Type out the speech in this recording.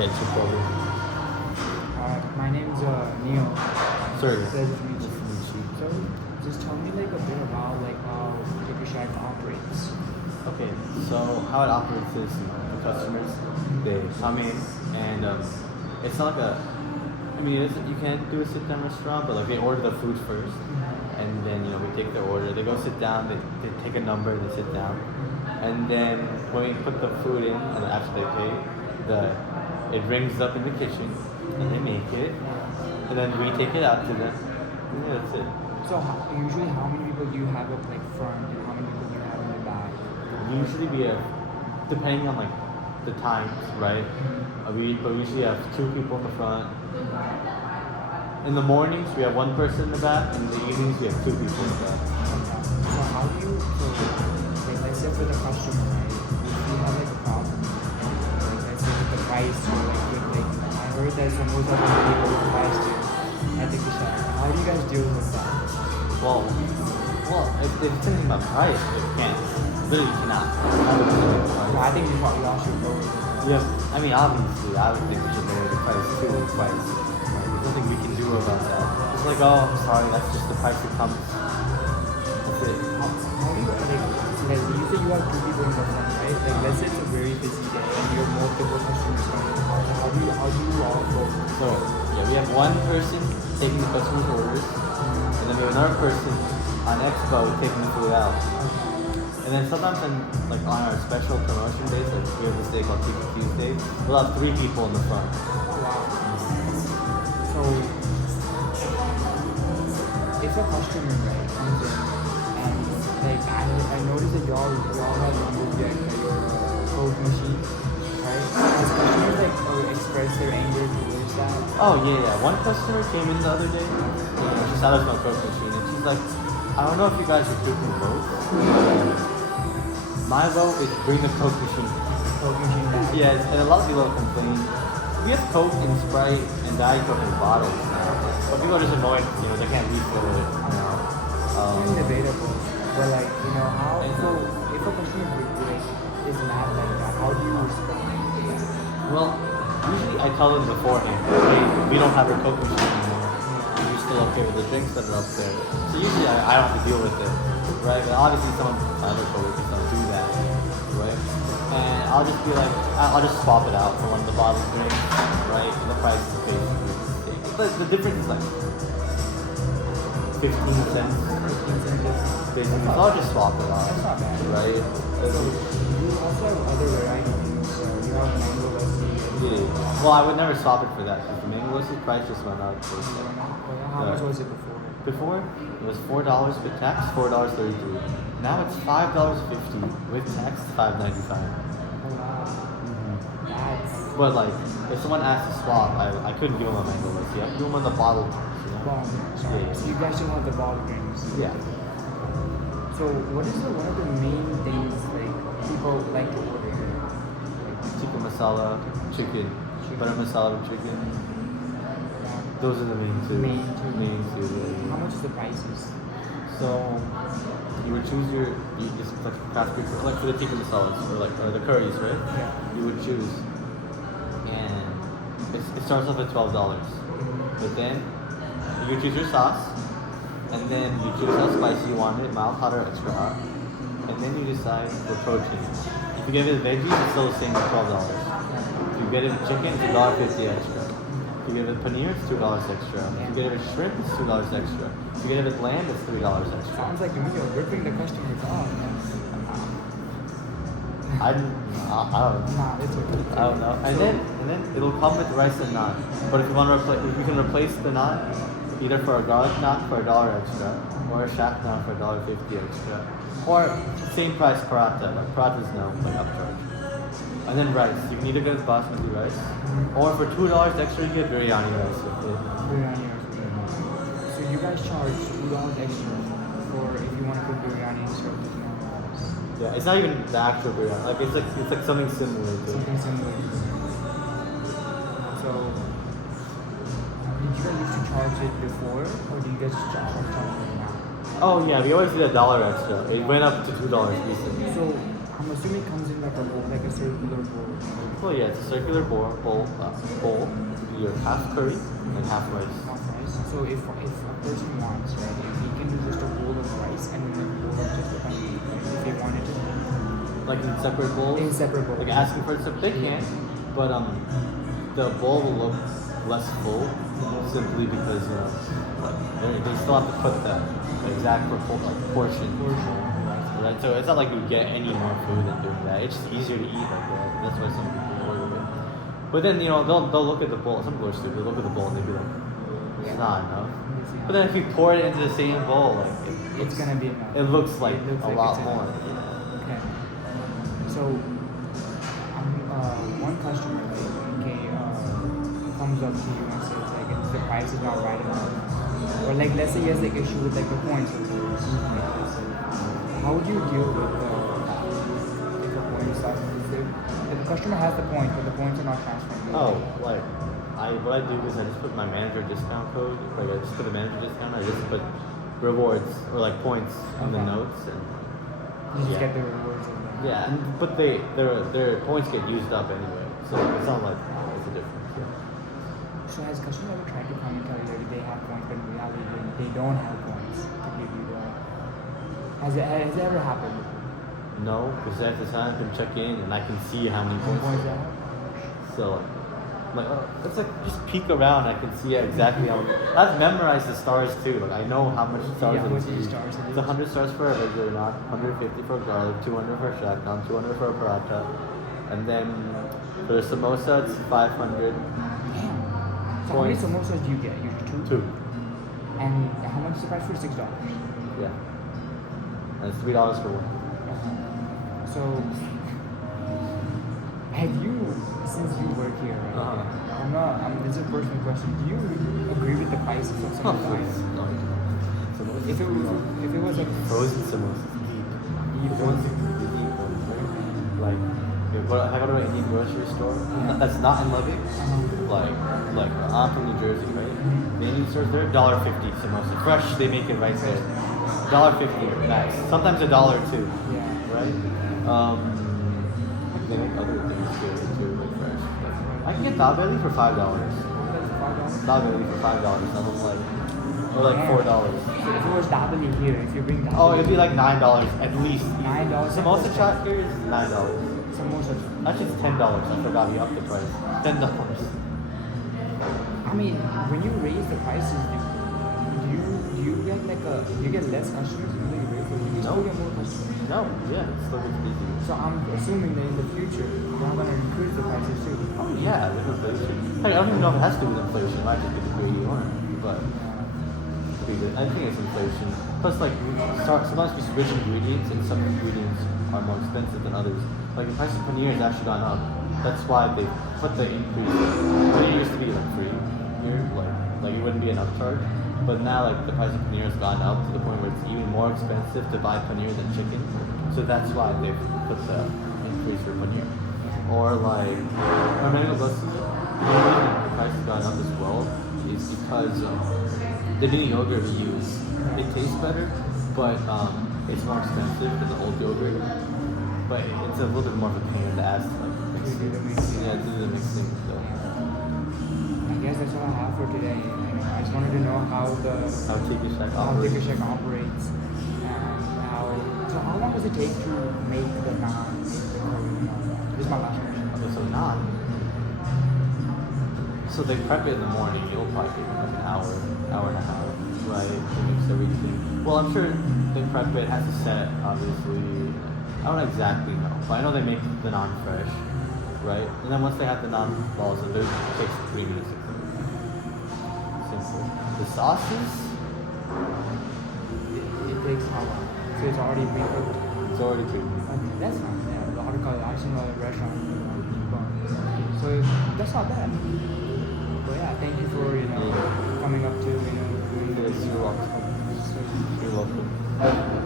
Okay, Chipotle. My name's Neil. Sorry. Pleasure to meet you. So, just tell me like a bit about like how Cookie Shack operates. Okay, so how it operates is the customers, they come in and it's not like I mean, you can do a sit-down restaurant, but like they order the food first, and then we take their order. They go sit down, they take a number, they sit down, and then when we put the food in, and after they pay, it rings up in the kitchen, and they make it, and then we take it out to them. And yeah, that's it. So usually how many people do you have up like front and how many people do you have in the back? Usually we have, depending on like the times, right? But we usually have 2 people in the front. In the mornings we have 1 person in the back, and in the evenings we have 2 people in the back. So how do you, like let's say for the customer, right? If you have like a problem, like let's say with the price or like I heard that some of those other people with price too at the Cookie Shack. How do you guys deal with that? Well, if it's anything about price, it can't. Literally cannot. Well, I think you probably all should go with it. Yeah, I mean, obviously, I would think we should lower the price too, but there's nothing we can do about that. It's like, oh, I'm sorry, that's just the price it comes. That's it. How do you like you say you have 2 people in the front, right? Like let's say it's a very busy day and you have multiple customers coming. How do you all go? So, yeah, we have 1 person taking the customer's orders, and then we have another person on Expo taking the food out. And then sometimes on our special promotion days, like we have this day called Tiki Tuesday, we'll have 3 people in the front. Wow. So if a customer right comes in and like I noticed that y'all have Lumberjack at your Coke machine, right? As customers express their anger towards that. Oh yeah. 1 customer came in the other day. She saw us on Coke machine, and she's like, I don't know if you guys are taking votes. My vote is bring the Coke machine. Coke machine back. Yes, and a lot of people complain. We have Coke and Sprite and Diet Coke in bottles now, but people are just annoyed. They can't refill it now. It's debatable, but how? So if a customer is mad like that, how do you respond? Well, usually I tell them beforehand, hey, we don't have a Coke machine anymore. Are you still okay with the drinks that are up there? So usually I don't have to deal with it, right? But obviously some of my other coworkers don't do that, right? And I'll just be like, I'll just swap it out for one of the bottled drinks, right? And the price is basically the difference is like 15 cents. Basically, so I'll just swap it out, That's not bad. right? So you also have other varieties. So you have mango lassi. Yeah. Well, I would never swap it for that because the mango lassi price just went up. How much was it before? Before, it was $4 with tax, $4.33. Now it's $5.50 with tax, $5.95. Oh wow. That's But like, if someone asks to swap, I couldn't give them a mango lassi. I give them the bottled drinks, bomb. Yeah. So you guys still have the bottle drinks. Yeah. So what is one of the main things like people like to order here? Tikka masala, chicken, butter masala with chicken. Those are the main 2. Main two. Main 2. How much is the prices? So you would choose you just like for the tikka masalas or the curries, right? Yeah. You would choose, and it starts off at $12. But then you choose your sauce, and then you choose how spicy you want it, mild, hot, or extra hot, and then you decide the protein. If you get it veggies, it's still the same as $12. If you get it chicken, it's $1.50 extra. If you get it paneer, it's $2 extra. If you get it with shrimp, it's $2 extra. If you get it with lamb, it's $3 extra. Sounds like you're ripping the customers off. I don't know. Nah, it's okay. I don't know. And then it'll come with rice and naan. But if you want to you can replace the naan either for a garlic naan for $1 extra, or a shack naan for $1.50 extra, or same price paratha. Like parathas now, like upcharge. And then rice. You can either get basmati rice, or for $2 extra you get biryani rice with it. Biryani or So you guys charge $2 extra for if you want to cook biryani instead of just normal rice. Yeah, it's not even the actual biryani. Like it's like something similar to it. Something similar. So did you guys used to charge it before, or do you guys just charge it now? Oh yeah, we always did $1 extra. It went up to $2 recently. So I'm assuming it comes in like a bowl, like a circular bowl. Well, yeah, it's a circular bowl. Your half curry and half rice. Half rice. So if a person wants, right, he can do just a bowl of rice and then a bowl of just the paneer, right? If they wanted to. Like in separate bowls. In separate bowls. Like asking for it, so they can, but the bowl will look less full simply because they still have to put the exact portion. Right, so it's not like you get any more food than doing that. It's just easier to eat like that. That's why some people order it. But then they'll look at the bowl. Some people are stupid. They look at the bowl and they be like, it's not enough. But then if you pour it into the same bowl, like it's gonna be enough. It looks like a lot it's more. enough. Okay. So, one customer comes up to you and says like the price is not right enough, or like let's say he has like issue with like the points or something like this. How would you deal with if a point is not if the customer has the point but the points are not transferring? Oh, like what I do is I just put my manager discount code. Like I just put a manager discount. I just put rewards or like points in the notes and. You just get the rewards of them. Yeah, but their points get used up anyway, so it's not like it's a difference. Yeah. So has a customer ever tried to come and tell you that they have points, but in reality they don't have points to give you the? Has it ever happened? No, because at the time I can check in and I can see how many points. They have? So, it's like just peek around. I can see exactly how. I've memorized the stars too. Like I know how much stars. Yeah, it is. stars it is. It's 100 stars for a regular naan, 150 for a garlic, 200 for a shak naan, 200 for a paratha, and then for the samosa it's 500. Damn. So how many samosas do you get? Usually two. And how much is the price for $6? Yeah. And it's $3 for one. So, have you, since you work here, right? This is a personal question. Do you agree with the prices of some of the items? If it was a frozen samosas, deep ones, right? Like, if I go to an Indian grocery store that's not in Lubbock, like I'm from New Jersey, right? The Indian stores, they're $1.50 samosa. Fresh, they make it right there. $1.50 max. Sometimes $1 too. Yeah. Right? They make other things too, like fresh. I can get dabeli for $5. Dabeli for $5. Something like, or like $4. So if it was dabeli here, if you bring dabeli. Oh, it'd be like $9 at least. $9. Samosa chat here is $9. Samosa. Actually, it's $10. I forgot he upped the price. $10. I mean, when you raise the prices, do you get like you get less customers when you raise it? You still get more customers. No, yeah, it's still gets busy. So I'm assuming that in the future you're not gonna increase the prices too. Oh yeah, with inflation. Hey, I don't even know if it has to do with inflation. It might just be the way you want, but I think it's inflation. Plus, like sometimes we switch ingredients, and some ingredients are more expensive than others. Like the price of paneer has actually gone up. That's why they put the increase. Paneer used to be like free here, like it wouldn't be an upcharge. But now, like the price of paneer has gone up to the point where it's even more expensive to buy paneer than chicken. So that's why they've put the increase for paneer. Or like, mango lassi, the reason the price has gone up as well is because the new yogurt we use, it tastes better, but it's more expensive than the old yogurt. But it's a little bit more of a pain in the ass to like mix. Yeah, to do the mixing. So. I guess that's all I have for today. I just wanted to know how Tikka Shack operates and how long does it take to make the naan? This is my last question. Okay, so naan. So they prep it in the morning. It'll probably take like an hour and a half, right? To mix everything. Well, I'm sure they prep it, has to set, obviously. I don't exactly know, but I know they make the naan fresh, right? And then once they have the naan balls, it takes 3 minutes to cook. Simple. The sauces? It takes how long? So it's already pre-cooked? It's already pre-cooked. Okay, that's fine. Yeah, the horticulture, I've seen a restaurant. So that's not bad. But yeah, thank you for, coming up to, doing Yes, you're welcome. You're welcome.